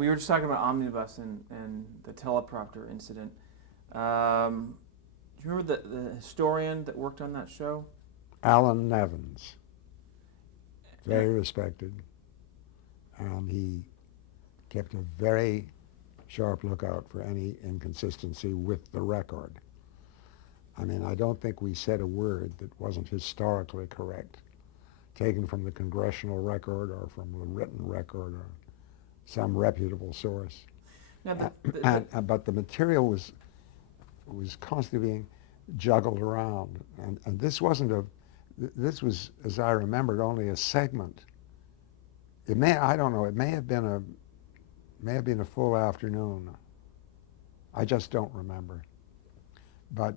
we were just talking about Omnibus and the teleprompter incident. Do you remember the historian that worked on that show? Alan Nevins, very respected, and he kept a very sharp lookout for any inconsistency with the record. I mean, I don't think we said a word that wasn't historically correct, taken from the congressional record or from the written record or some reputable source. Now, But the material was constantly being juggled around, and this wasn't a. This was, as I remembered, only a segment. It may, I don't know. It may have been a full afternoon. I just don't remember. But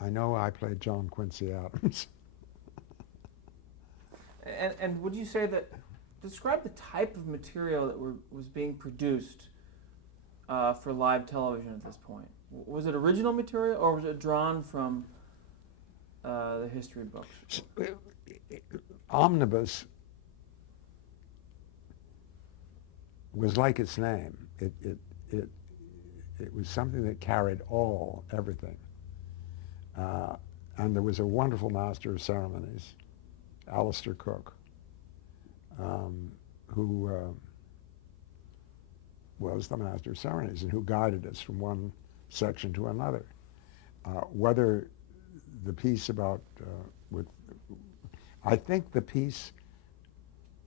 I know I played John Quincy Adams. and would you say that, describe the type of material that was being produced for live television at this point? Was it original material, or was it drawn from the history books? Omnibus was like its name. It was something that carried everything. And there was a wonderful master of ceremonies, Alistair Cook, who was the master of ceremonies and who guided us from one section to another. Whether the piece about, I think the piece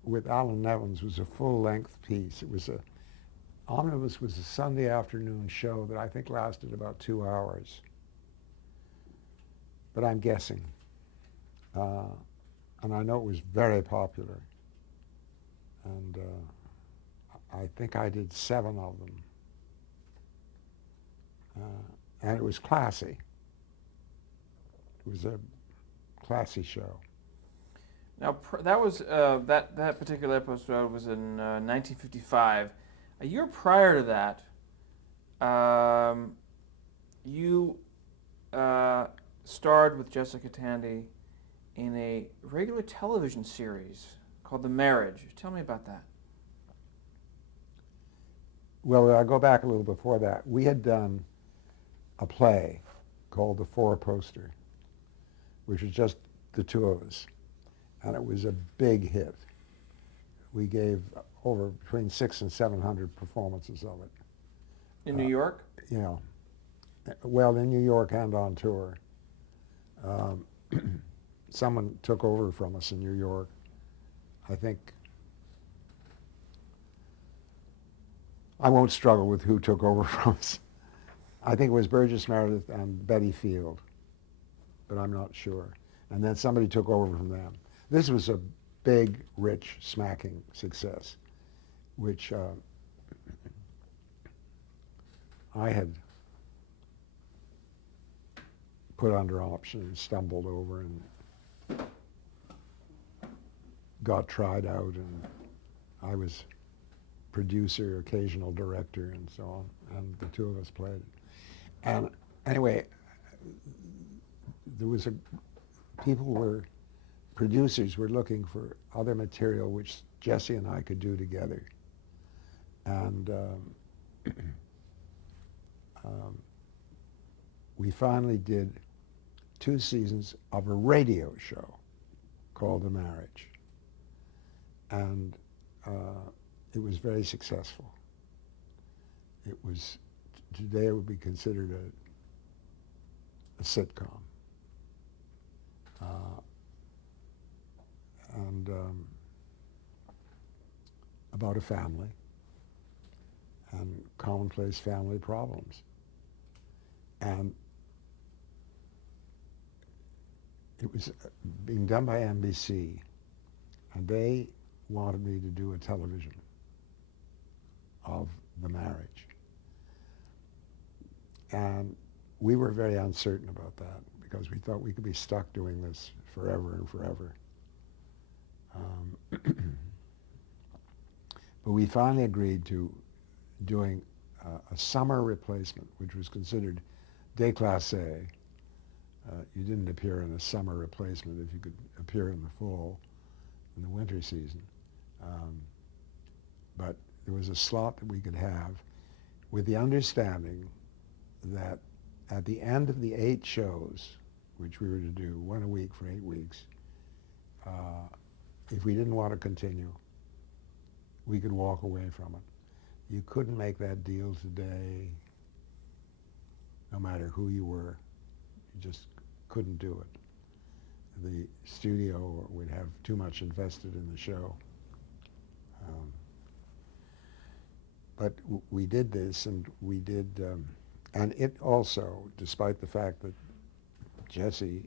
with Alan Nevins was a full-length piece. Omnibus was a Sunday afternoon show that I think lasted about 2 hours. But I'm guessing. And I know it was very popular. And I think I did 7 of them. And it was classy. It was a classy show. Now, that was that particular episode was in 1955. A year prior to that, you starred with Jessica Tandy in a regular television series called The Marriage. Tell me about that. Well, I'll go back a little before that. We had done a play called The Four Poster, which was just the two of us. And it was a big hit. We gave over between 600 and 700 performances of it. In New York? You know, well, in New York and on tour. Someone took over from us in New York. I think, I won't struggle with who took over from us. I think it was Burgess Meredith and Betty Field, but I'm not sure. And then somebody took over from them. This was a big, rich, smacking success, which I had put under option and stumbled over and got tried out, and I was producer, occasional director, and so on, and the two of us played it. And anyway, there was producers were looking for other material which Jesse and I could do together. And we finally did 2 seasons of a radio show called The Marriage. And it was very successful. It was, today it would be considered a sitcom. And about a family and commonplace family problems. And it was being done by NBC, and they wanted me to do a television of The Marriage. And we were very uncertain about that because we thought we could be stuck doing this forever and forever. But we finally agreed to doing a summer replacement, which was considered déclassé. You didn't appear in a summer replacement if you could appear in the fall, in the winter season. But There was a slot that we could have with the understanding that at the end of the 8 shows, which we were to do, 1 a week for 8 weeks, if we didn't want to continue, we could walk away from it. You couldn't make that deal today, no matter who you were. You just couldn't do it. The studio would have too much invested in the show. But we did this, and we did, and it also, despite the fact that Jessie,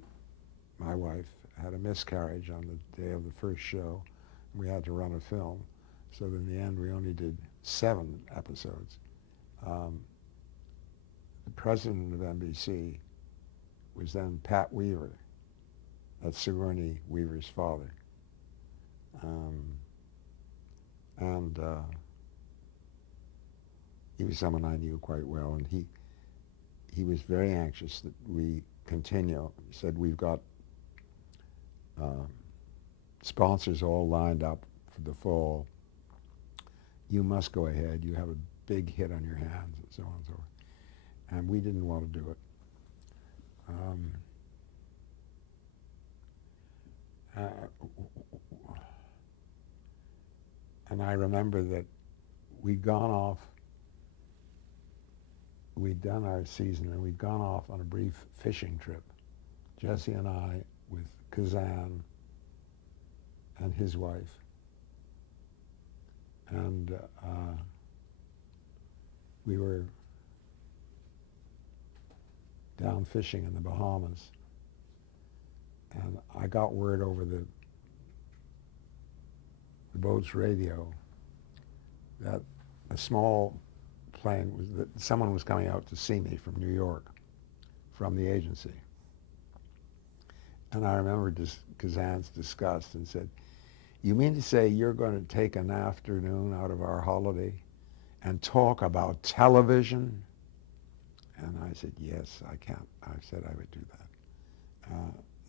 my wife, had a miscarriage on the day of the first show, we had to run a film. So in the end, we only did 7 episodes. The president of NBC was then Pat Weaver. That's Sigourney Weaver's father. And he was someone I knew quite well, and he was very anxious that we continue. He said, we've got sponsors all lined up for the fall. You must go ahead. You have a big hit on your hands, and so on and so forth. And we didn't want to do it. And I remember that we'd gone off, we'd done our season, and we'd gone off on a brief fishing trip, Jessie and I, with Kazan and his wife. And we were down fishing in the Bahamas, and I got word over the boat's radio that a small plane that someone was coming out to see me from New York, from the agency. And I remember Kazan's disgust and said, "You mean to say you're going to take an afternoon out of our holiday and talk about television?" And I said, "Yes, I can." I said I would do that.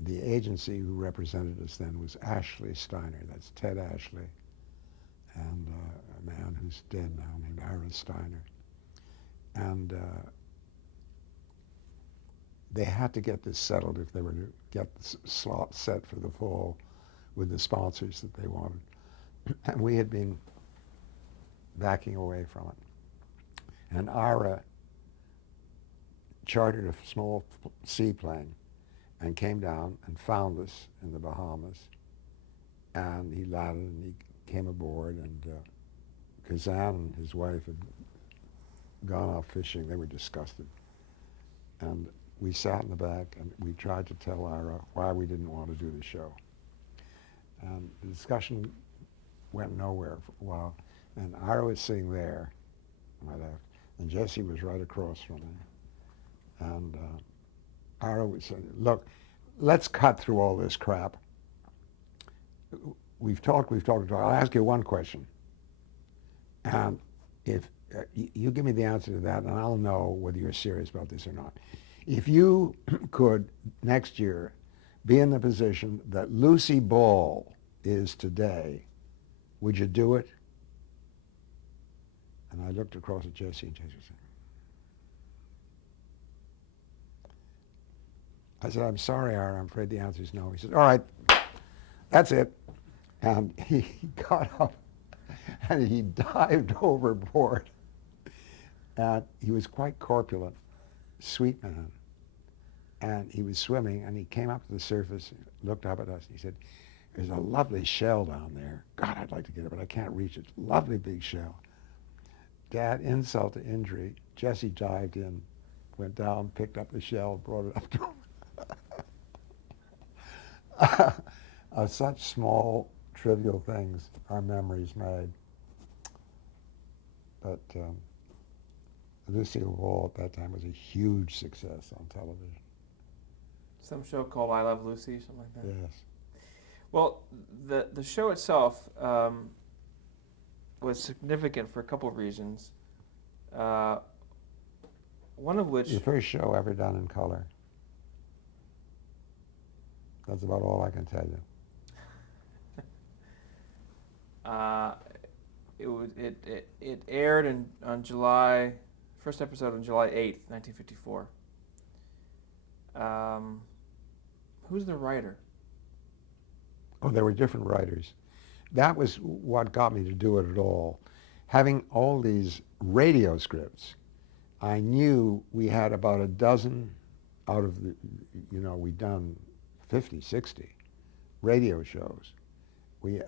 The agency who represented us then was Ashley Steiner. That's Ted Ashley, and a man who's dead now named Aaron Steiner. And they had to get this settled if they were to get the slot set for the fall with the sponsors that they wanted. And we had been backing away from it. And Ira chartered a small seaplane and came down and found us in the Bahamas. And he landed and he came aboard, and Kazan and his wife had gone off fishing. They were disgusted. And we sat in the back and we tried to tell Ira why we didn't want to do the show. And the discussion went nowhere for a while. And Ira was sitting there on my left, and Jessie was right across from me. And Ira would say, "Look, let's cut through all this crap. We've talked. I'll ask you one question. And if you give me the answer to that, and I'll know whether you're serious about this or not. If you could, next year, be in the position that Lucy Ball is today, would you do it?" And I looked across at Jessie, and Jessie said, I said, "I'm sorry, Ira, I'm afraid the answer is no." He said, "All right, that's it." And he got up and he dived overboard. And he was quite corpulent, sweet man. And he was swimming, and he came up to the surface, looked up at us, and he said, "There's a lovely shell down there. God, I'd like to get it, but I can't reach it. Lovely big shell." Dad, insult to injury, Jessie dived in, went down, picked up the shell, brought it up to him. Of such small, trivial things our memories made. But Lucille Ball at that time was a huge success on television. Some show called I Love Lucy, something like that. Yes. Well, the show itself was significant for a couple of reasons. One of which... The first show ever done in color. That's about all I can tell you. it aired on July, first episode on July 8th, 1954. Who's the writer? Oh, there were different writers. That was what got me to do it at all. Having all these radio scripts, I knew we had about a dozen out of the, we'd done 50, 60 radio shows. We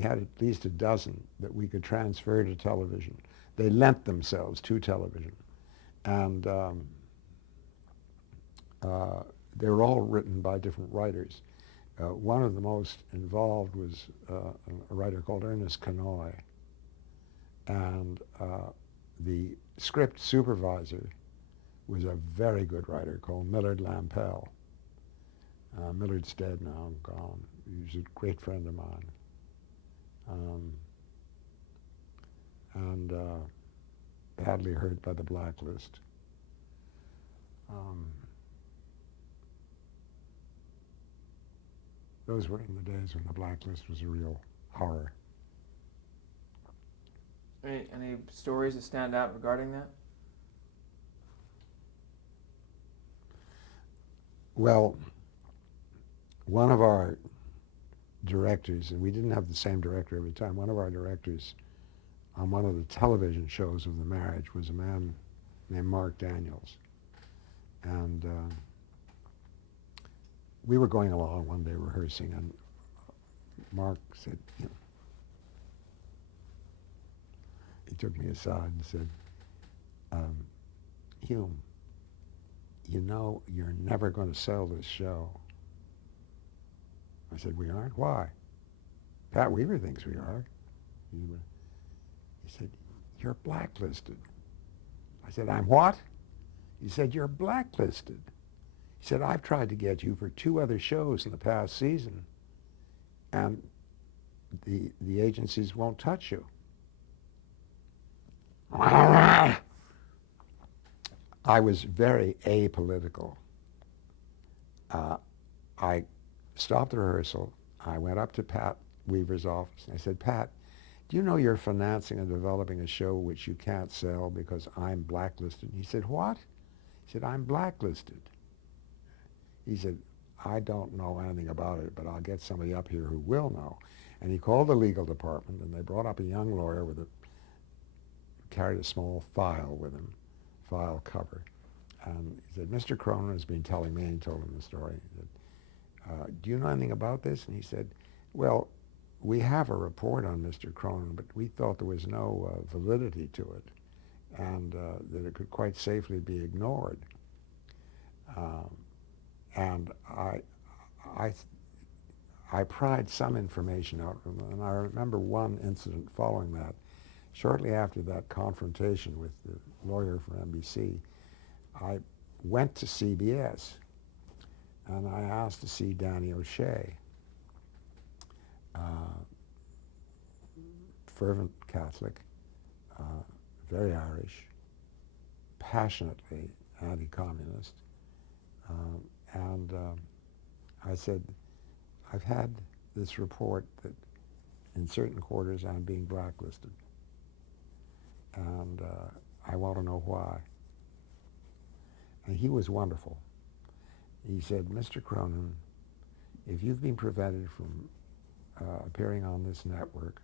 had at least a dozen that we could transfer to television. They lent themselves to television. And they were all written by different writers. One of the most involved was a writer called Ernest Cronyn. And the script supervisor was a very good writer called Millard Lampell. Millard's dead now, gone. He was a great friend of mine. And badly hurt by the blacklist. Those were in the days when the blacklist was a real horror. Any stories that stand out regarding that? Well, one of our directors, and we didn't have the same director every time, one of our directors on one of the television shows of the marriage was a man named Mark Daniels. And we were going along one day rehearsing, and Mark said, he took me aside and said, Hume, you're never going to sell this show. I said, we aren't? Why? Pat Weaver thinks we are. He said, you're blacklisted. I said, I'm what? He said, you're blacklisted. He said, I've tried to get you for 2 other shows in the past season, and the agencies won't touch you. I was very apolitical. I stopped the rehearsal. I went up to Pat Weaver's office, and I said, Pat, do you know you're financing and developing a show which you can't sell because I'm blacklisted? He said, what? He said, I'm blacklisted. He said, I don't know anything about it, but I'll get somebody up here who will know. And he called the legal department, and they brought up a young lawyer carried a small file with him, file cover. And he said, Mr. Cronyn has been telling me, and he told him the story. He said, do you know anything about this? And he said, well, we have a report on Mr. Cronyn, but we thought there was no validity to it, and that it could quite safely be ignored. And I pried some information out from them, and I remember one incident following that. Shortly after that confrontation with the lawyer from NBC, I went to CBS, and I asked to see Danny O'Shea, fervent Catholic, very Irish, passionately anti-communist, and I said, I've had this report that in certain quarters I'm being blacklisted, and I want to know why. And he was wonderful. He said, Mr. Cronyn, if you've been prevented from appearing on this network,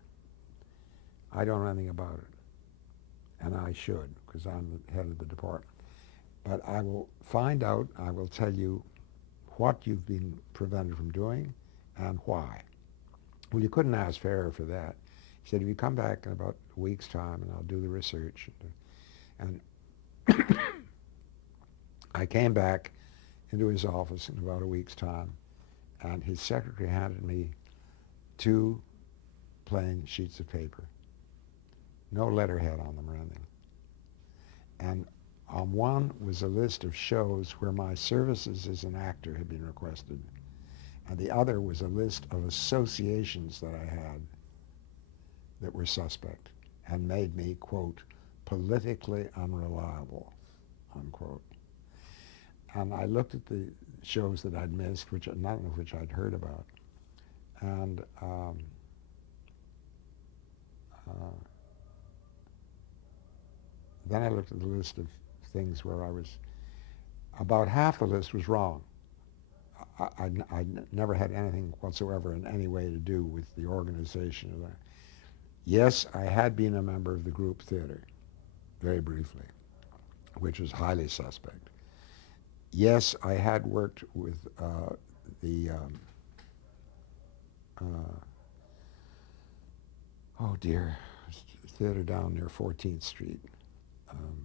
I don't know anything about it, and I should, because I'm the head of the department. But I will find out, I will tell you what you've been prevented from doing and why. Well, you couldn't ask fairer for that. He said, if you come back in about a week's time, and I'll do the research. And I came back into his office in about a week's time, and his secretary handed me 2 plain sheets of paper. No letterhead on them or anything. And on one was a list of shows where my services as an actor had been requested, and the other was a list of associations that I had that were suspect and made me, quote, politically unreliable, unquote. And I looked at the shows that I'd missed, none of which I'd heard about, and then I looked at the list of things where about half the list was wrong. I never had anything whatsoever in any way to do with the organization of that. Yes, I had been a member of the group theater, very briefly, which was highly suspect. Yes, I had worked with the, oh dear, theater down near 14th Street, um,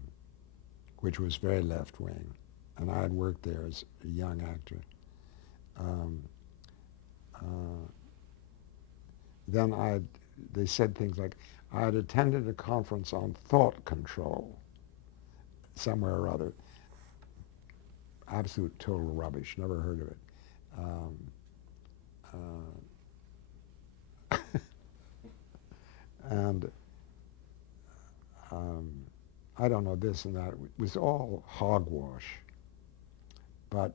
which was very left-wing, and I had worked there as a young actor. Um, uh, then they said things like, I had attended a conference on thought control somewhere or other. Absolute total rubbish, never heard of it. And I don't know, this and that. It was all hogwash. But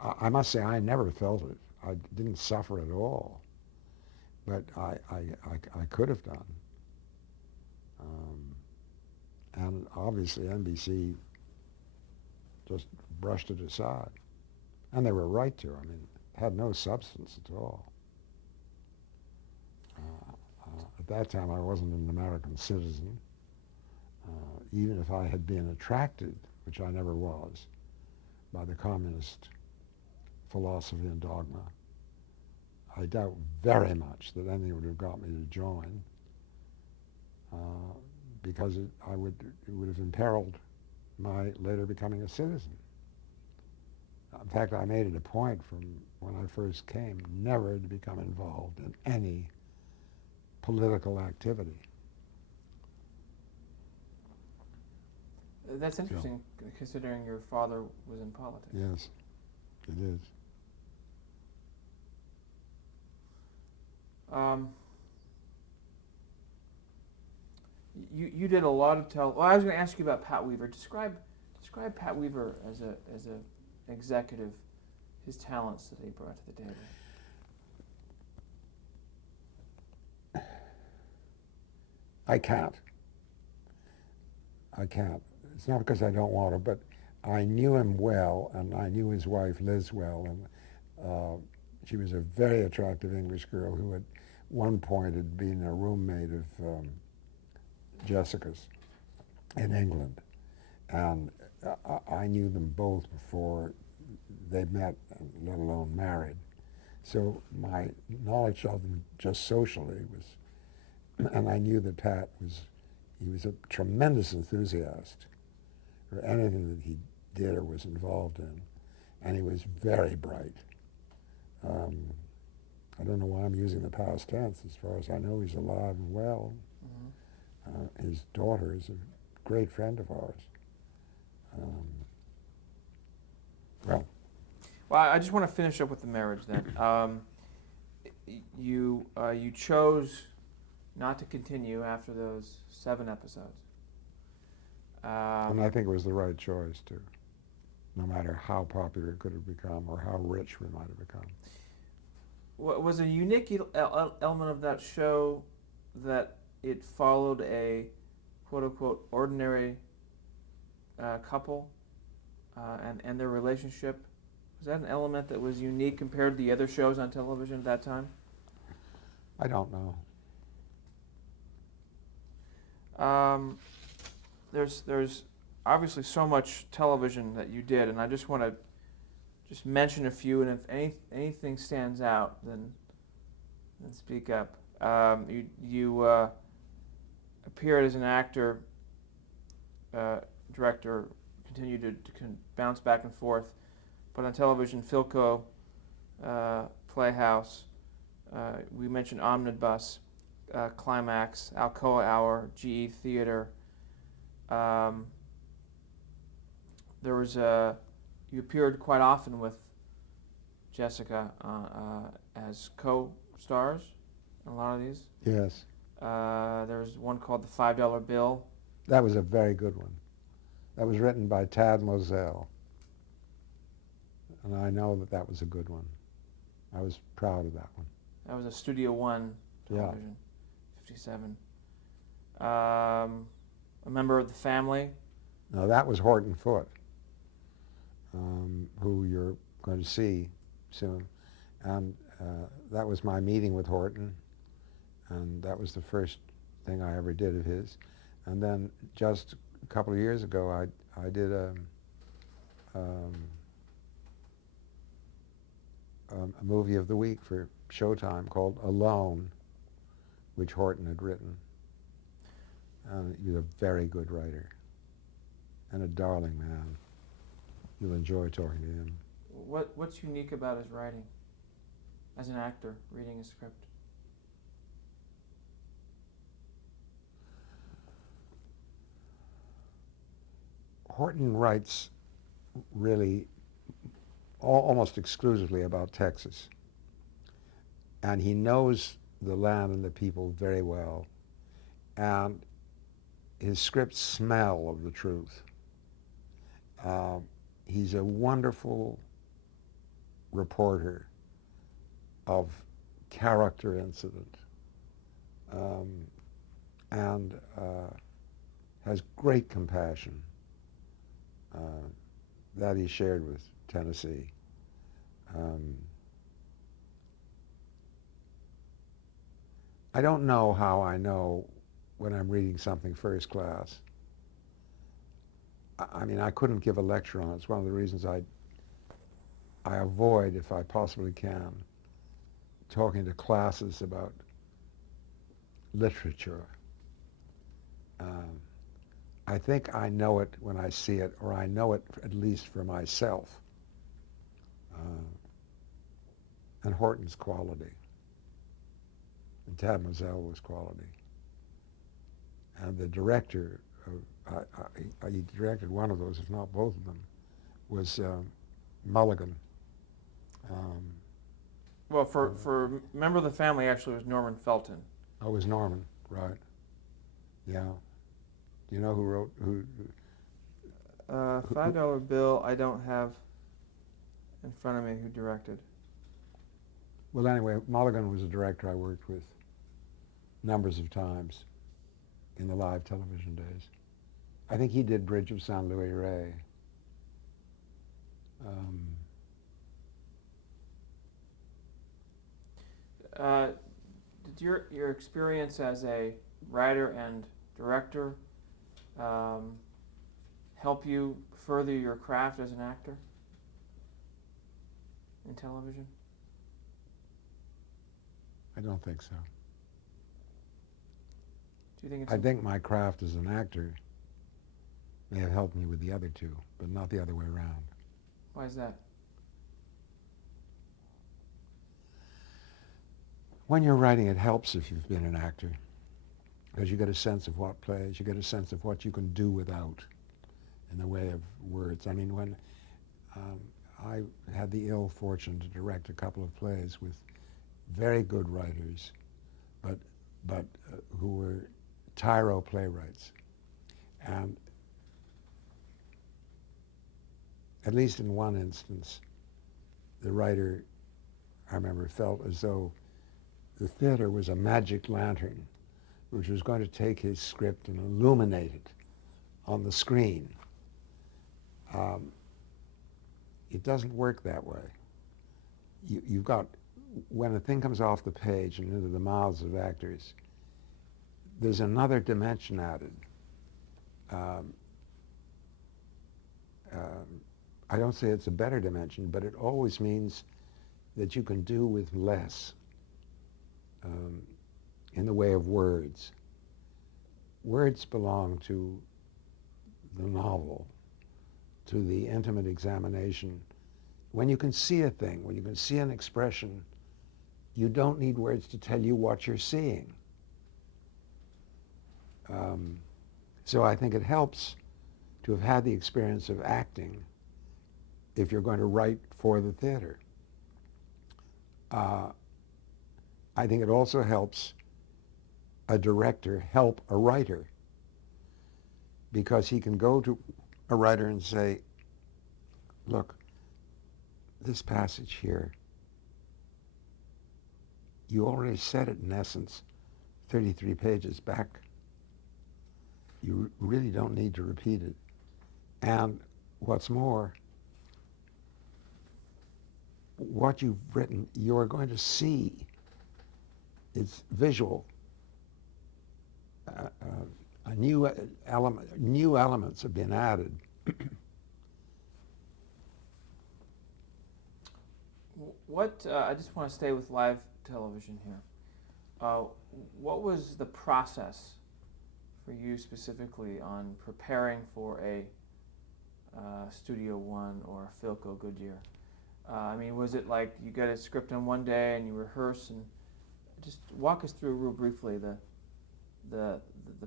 I must say, I never felt it. I didn't suffer at all. But I could have done. And obviously NBC just brushed it aside. And they were right to. I mean, it had no substance at all. At that time, I wasn't an American citizen. Even if I had been attracted, which I never was, by the communist philosophy and dogma, I doubt very much that anything would have got me to join, because it would have imperiled my later becoming a citizen. In fact, I made it a point from when I first came never to become involved in any political activity. That's interesting, considering your father was in politics. Yes, it is. You did a lot of Well, I was going to ask you about Pat Weaver. Describe Pat Weaver as a executive, his talents that he brought to the table. I can't. It's not because I don't want to, but I knew him well, and I knew his wife Liz well, and she was a very attractive English girl who at one point had been a roommate of Jessica's in England. And I knew them both before they met, let alone married. So my knowledge of them just socially was, and I knew that he was a tremendous enthusiast for anything that he did or was involved in, and he was very bright. I don't know why I'm using the past tense. As far as I know, he's alive and well. Mm-hmm. His daughter is a great friend of ours. Well, I just want to finish up with the marriage then. You chose not to continue after those 7 episodes. And I think it was the right choice too, no matter how popular it could have become or how rich we might have become. Was a unique element of that show that it followed a quote-unquote ordinary couple and their relationship? Was that an element that was unique compared to the other shows on television at that time? I don't know. There's obviously so much television that you did, and I just want to mention a few, and if anything stands out, then speak up. You appeared as an actor, director, continued to bounce back and forth, but on television, Philco, Playhouse, we mentioned Omnibus, Climax, Alcoa Hour, GE Theater. There was you appeared quite often with Jessica as co-stars in a lot of these. Yes. There's one called The $5 Bill. That was a very good one. That was written by Tad Moselle. And I know that was a good one. I was proud of that one. That was a Studio One television, 57. a member of the family? Now that was Horton Foote, who you're going to see soon. And that was my meeting with Horton, and that was the first thing I ever did of his. And then just a couple of years ago, I did a movie of the week for Showtime called Alone, which Horton had written. And he was a very good writer and a darling man. You'll enjoy talking to him. What's unique about his writing as an actor reading a script? Horton writes really almost exclusively about Texas. And he knows the land and the people very well. And his scripts smell of the truth. He's a wonderful reporter of character incident, and has great compassion that he shared with Tennessee. I don't know how I know when I'm reading something first class. I mean, I couldn't give a lecture on it. It's one of the reasons I avoid, if I possibly can, talking to classes about literature. I think I know it when I see it, or I know it at least for myself. And Horton's quality. And Mademoiselle was quality. And the director, he directed one of those, if not both of them, was Mulligan. Well, for member of the family, actually, it was Norman Felton. Oh, it was Norman, right? Yeah. Do you know who wrote who? $5 bill. I don't have in front of me who directed. Well, anyway, Mulligan was a director I worked with numbers of times in the live television days. I think he did Bridge of San Luis Rey. Did your experience as a writer and director help you further your craft as an actor in television? I don't think so. Do you think it's I think my craft as an actor may have helped me with the other two, but not the other way around. Why is that? When you're writing, it helps if you've been an actor, because you get a sense of what plays, you get a sense of what you can do without in the way of words. I mean, when I had the ill fortune to direct a couple of plays with very good writers, but who were tyro playwrights. And at least in one instance, the writer, I remember, felt as though the theater was a magic lantern which was going to take his script and illuminate it on the screen. It doesn't work that way. You've got, when a thing comes off the page and into the mouths of actors, there's another dimension added. I don't say it's a better dimension, but it always means that you can do with less in the way of words. Words belong to the novel, to the intimate examination. When you can see a thing, when you can see an expression, you don't need words to tell you what you're seeing. So I think it helps to have had the experience of acting if you're going to write for the theater. I think it also helps a director help a writer, because he can go to a writer and say, look, this passage here, you already said it in essence 33 pages back. you really don't need to repeat it. And what's more, what you've written, you're going to see. It's visual. A new new elements have been added. What I just want to stay with live television here. What was the process for you specifically on preparing for a Studio One or a Philco Goodyear? I mean, was it like you got a script on one day and you rehearse, and just walk us through real briefly the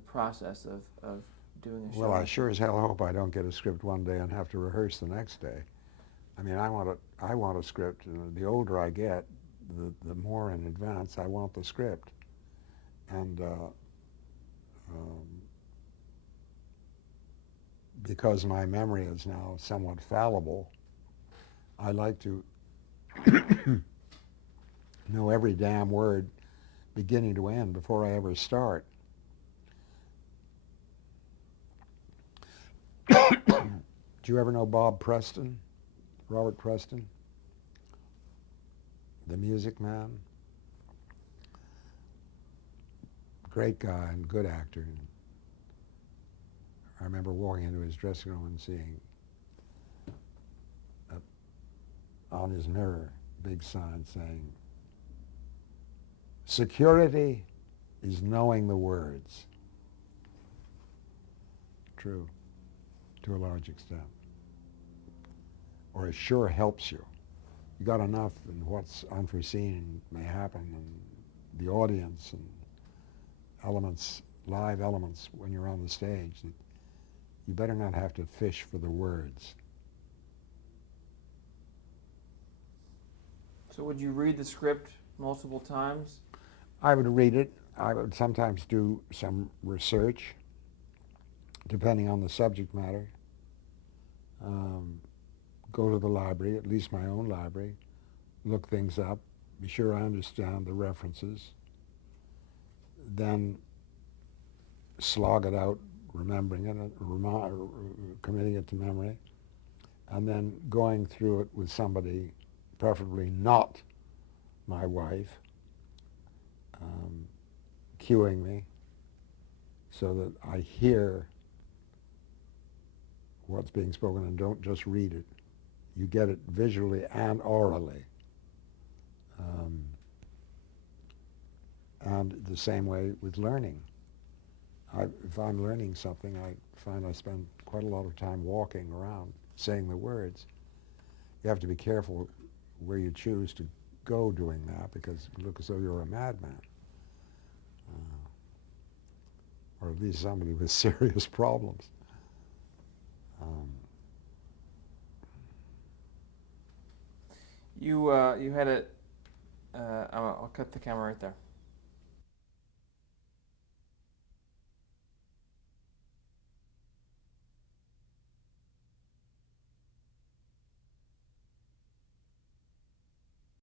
process of doing a show? Well, I sure as hell hope I don't get a script one day and have to rehearse the next day. I mean, I want a script, and the older I get, the more in advance I want the script. And because my memory is now somewhat fallible, I like to know every damn word beginning to end before I ever start. Do you ever know Bob Preston? Robert Preston? The Music Man? Great guy and good actor. I remember walking into his dressing room and seeing on his mirror a big sign saying, "Security is knowing the words." True, to a large extent. Or it sure helps you. You got enough in what's unforeseen may happen in the audience and elements, live elements when you're on the stage, that you better not have to fish for the words. So would you read the script multiple times? I would read it. I would sometimes do some research, depending on the subject matter. Go to the library, at least my own library, look things up, be sure I understand the references, then slog it out, remembering it, committing it to memory, and then going through it with somebody, preferably not my wife, cueing me so that I hear what's being spoken and don't just read it. You get it visually and orally. And the same way with learning. If I'm learning something, I find I spend quite a lot of time walking around, saying the words. You have to be careful where you choose to go doing that, because you look as though you're a madman. Or at least somebody with serious problems. You had a. I'll cut the camera right there.